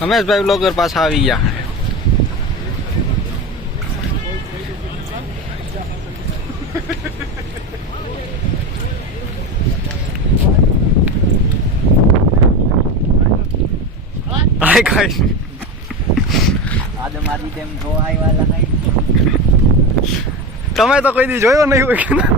Rameshbhai blogger પાછા આવી ગયા. હાય કાઈ આજે મારી તેમ જો આઈવાલા કઈ તમે તો કોઈ દી જોયો નહીં હોય કે ના?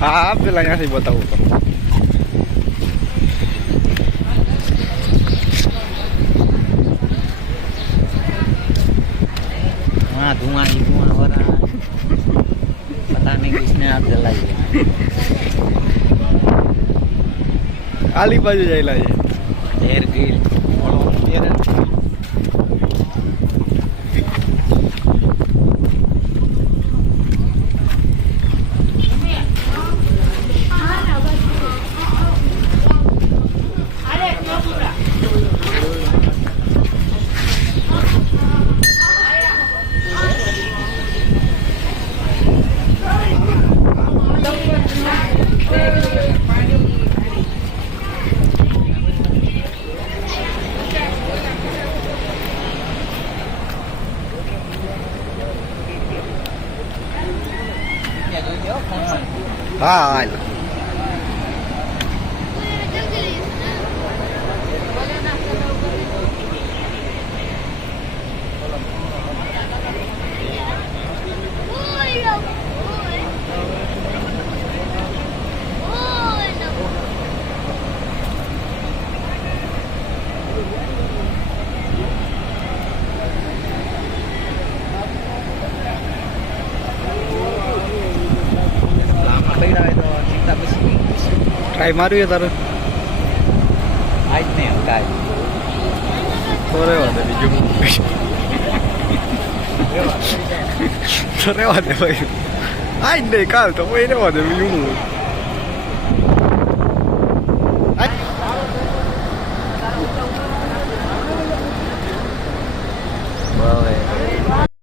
હા પેલા અહીંયાથી બતાવું તો वहाँ धुआं ही धुआं हो रहा है पता नहीं किसने आग जलाई है આલી બાજુ જઈલા છે ढेर गिल હા હાલ ટ્રાય માર્યું તારે આજ નહીં કાલ તો રહેવા દે બીજું તો રહેવા દે ભાઈ આજ નહીં કાલ તો ભાઈ રહેવા દે બીજું